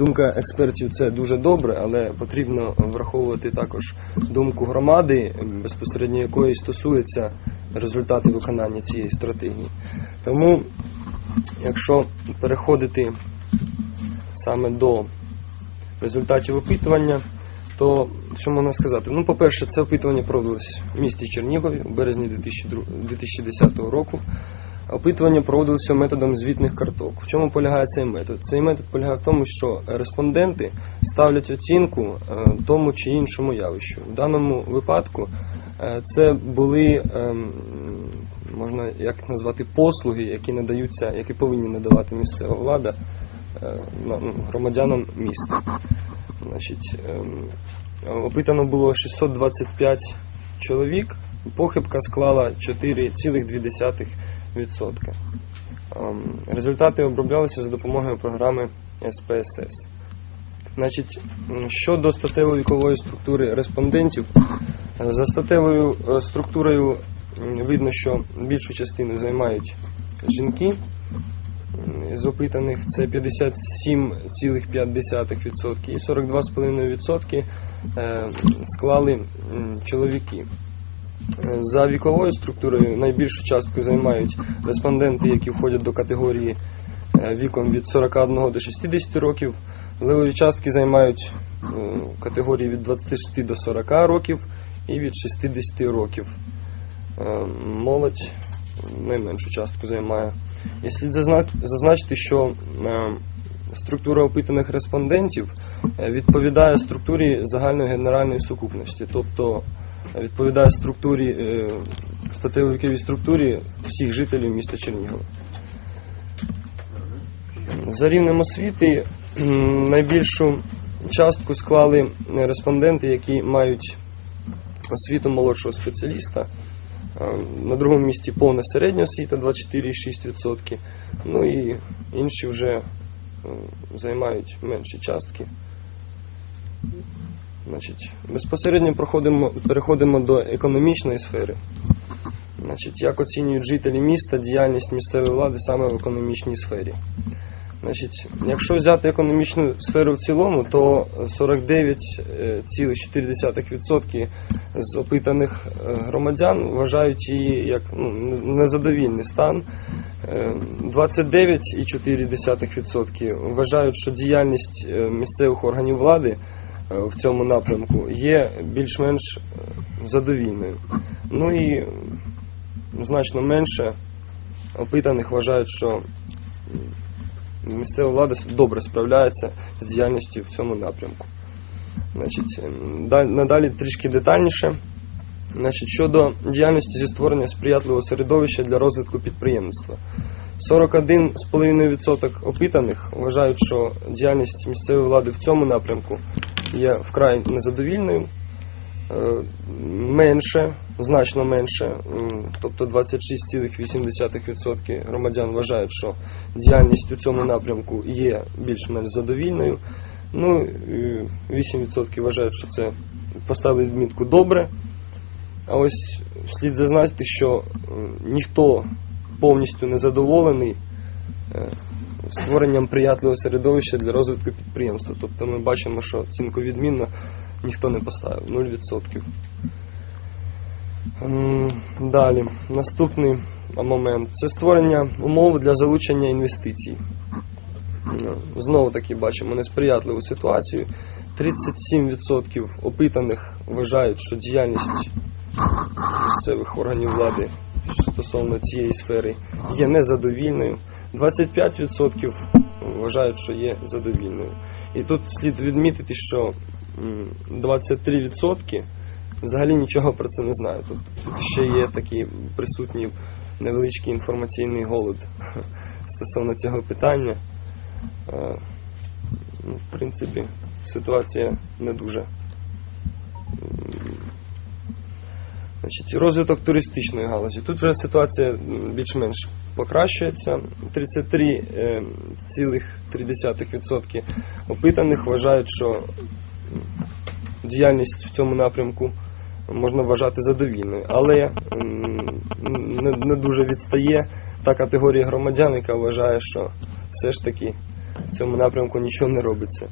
думка експертів це дуже добре, але потрібно враховувати також думку громади, безпосередньо якої стосуються результати виконання цієї стратегії. Тому, якщо переходити саме до результатів опитування, то що можна сказати? Ну, по-перше, це опитування проводилось в місті Чернігові у березні 2002 2010 року. Опитування проводилося методом звітних карток. В чому полягає цей метод? Цей метод полягає в тому, що респонденти ставлять оцінку е, тому чи іншому явищу. В даному випадку е, це були ем, можна як назвати послуги, які надаються, які повинні надавати місцева влада е, ну, громадянам міста. Значить, ем, опитано було 625 чоловік, похибка склала 4,2%. Ем, Результати оброблялися за допомогою програми СПСС. Значить, щодо статево-вікової структури респондентів, е, за статевою е, структурою видно, що більшу частину займають жінки. З опитаних це 57,5% і 42,5% е, склали чоловіки. За віковою структурою найбільшу частку займають респонденти, які входять до категорії е, віком від 41 до 60 років. Левові частки займають е, категорії від 26 до 40 років і від 60 років. Е, Молодь найменшу частку займає. І слід зазначити, що структура опитаних респондентів відповідає структурі загальної генеральної сукупності, тобто відповідає структурі е, структурі всіх жителів міста Чернігова. За рівнем освіти найбільшу частку склали респонденти, які мають освіту молодшого спеціаліста. Е, На другому місці повна середня освіта 24,6%. Ну і інші вже е, займають менші частки. Значить, безпосередньо проходимо, переходимо до економічної сфери. Значить, як оцінюють жителі міста діяльність місцевої влади саме в економічній сфері? Значить, якщо взяти економічну сферу в цілому, то 49,4% з опитаних е, громадян вважають її як ну, незадовільний стан. Е, 29,4% вважають, що діяльність е, місцевих органів влади е, в цьому напрямку є більш-менш е, задовільною. Ну і значно менше опитаних вважають, що місцева влада добре справляється з діяльністю в цьому напрямку. Значить, ем, надалі трішки детальніше. Значить, щодо діяльності зі створення сприятливого середовища для розвитку підприємництва. 41,5% опитаних вважають, що діяльність місцевої влади в цьому напрямку є вкрай незадовільною. Е, Менше, значно менше, тобто 26,8% громадян вважають, що діяльність у цьому напрямку є більш-менш задовільною. Ну, і 8% вважають, що це поставили відмітку добре. А ось слід зазначити, що ніхто повністю не задоволений е, створенням приятливого середовища для розвитку підприємства. Тобто ми бачимо, що оцінку відмінно ніхто не поставив 0%. Далі, наступний момент це створення умов для залучення інвестицій. Ну, Знову таки бачимо несприятливу ситуацію. 37% опитаних вважають, що діяльність місцевих органів влади стосовно цієї сфери є незадовільною. 25% вважають, що є задовільною. І тут слід відмітити, що 23% взагалі нічого про це не знають. Тобто тут ще є такий присутній невеличкий інформаційний голод стосовно цього питання. Е, ну, В принципі, ситуація не дуже. Значить, розвиток туристичної галузі. Тут вже ситуація більш-менш покращується. 33,3% опитаних вважають, що діяльність в цьому напрямку можна вважати задовільною, але не, не дуже відстає та категорія громадян, яка вважає, що все ж таки в цьому напрямку нічого не робиться.